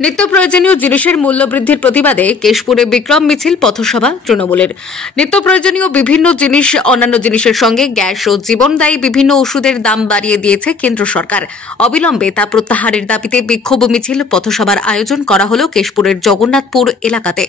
নিত্য প্রয়োজনীয় জিনিসের মূল্য বৃদ্ধির প্রতিবাদে কেশপুরে বিক্রম মিছিল পথসভা তৃণমূলের। নিত্য প্রয়োজনীয় বিভিন্ন জিনিস অন্যান্য জিনিসের সঙ্গে গ্যাস ও জীবনদায়ী বিভিন্ন ওষুধের দাম বাড়িয়ে দিয়েছে কেন্দ্র সরকার। অবিলম্বে তা প্রত্যাহারের দাবিতে বিক্ষোভ মিছিল পথসভার আয়োজন করা হলো কেশপুরের জগন্নাথপুর এলাকাতে।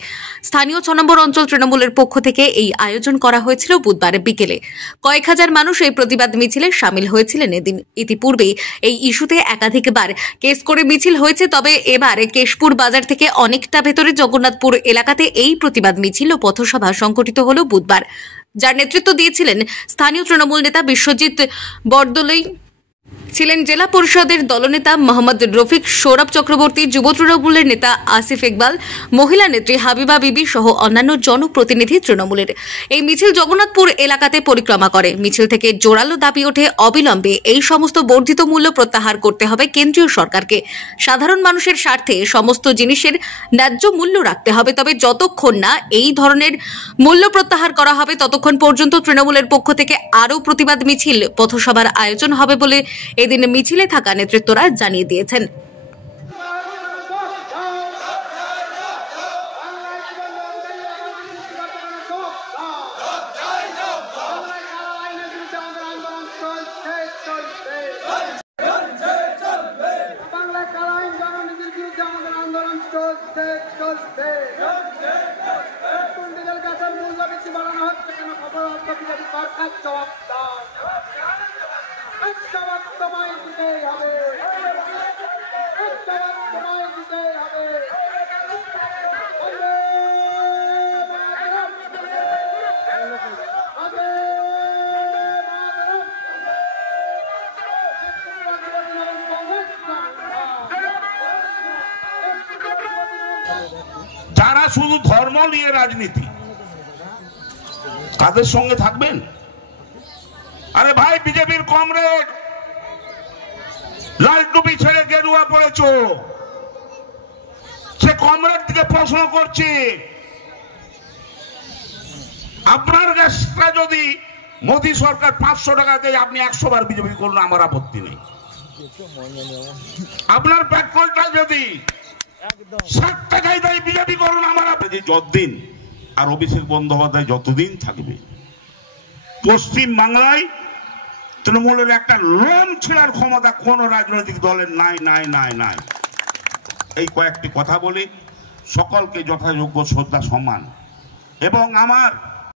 স্থানীয় 6 নম্বর অঞ্চল তৃণমূলের পক্ষ থেকে এই আয়োজন করা হয়েছিল বুধবার বিকেলে। কয়েক হাজার মানুষ এই প্রতিবাদ মিছিলে সামিল হয়েছিলেন এদিন। ইতিপূর্বেই এই ইস্যুতে একাধিকবার কেস করে মিছিল হয়েছে, তবে এবার কেশপুর বাজার থেকে অনেকটা ভেতরে জগন্নাথপুর এলাকাতে এই প্রতিবাদ মিছিল ও পথসভা সংগঠিত হল বুধবার, যার নেতৃত্ব দিয়েছিলেন স্থানীয় তৃণমূল নেতা বিশ্বজিৎ বরদলৈ, ছিলেন জেলা পরিষদের দলনেতা মোহাম্মদ রফিক, সৌরভ চক্রবর্তী, যুব তৃণমূলের নেতা আসিফ ইকবাল, মহিলা নেত্রী হাবিবা বিবি সহ অন্যান্য জনপ্রতিনিধি তৃণমূলের। এই মিছিল জগন্নাথপুর এলাকাতে পরিক্রমা করে। মিছিল থেকে জোরালো দাবি ওঠে অবিলম্বে এই সমস্ত বর্ধিত মূল্য প্রত্যাহার করতে হবে কেন্দ্রীয় সরকারকে। সাধারণ মানুষের স্বার্থে সমস্ত জিনিসের ন্যায্য মূল্য রাখতে হবে, তবে যতক্ষণ না এই ধরনের মূল্য প্রত্যাহার করা হবে ততক্ষণ পর্যন্ত তৃণমূলের পক্ষ থেকে আরও প্রতিবাদ মিছিল পথসভার আয়োজন হবে বলে এদিন মিছিলে থাকা নেতৃত্বরা জানিয়ে দিয়েছেন। যারা শুধু ধর্ম নিয়ে রাজনীতি, কাদের সঙ্গে থাকবেন? আরে ভাই, বিজেপির কমরেড লাল টুপি ছেড়ে গেরুয়া পড়েছ, সে কমরেড থেকে প্রশ্ন করছে, আপনার গ্যাসটা যদি মোদী সরকার 500 টাকা দেয়, আপনি 100 বার বিজেপি করুন, আমার আপত্তি নেই। আপনার পেট্রোলটা যদি 60 টাকায় দেয়, বিজেপি করুন, আমার আপত্তি। যতদিন আর অভিষেক বন্দ্যোপাধ্যায় যতদিন থাকবে, পশ্চিম বাংলায় তৃণমূলের একটা লোম ছেঁড়ার ক্ষমতা কোন রাজনৈতিক দলের নাই নাই নাই নাই। এই কয়েকটি কথা বলি, সকলকে যথাযোগ্য শ্রদ্ধা সম্মান এবং আমার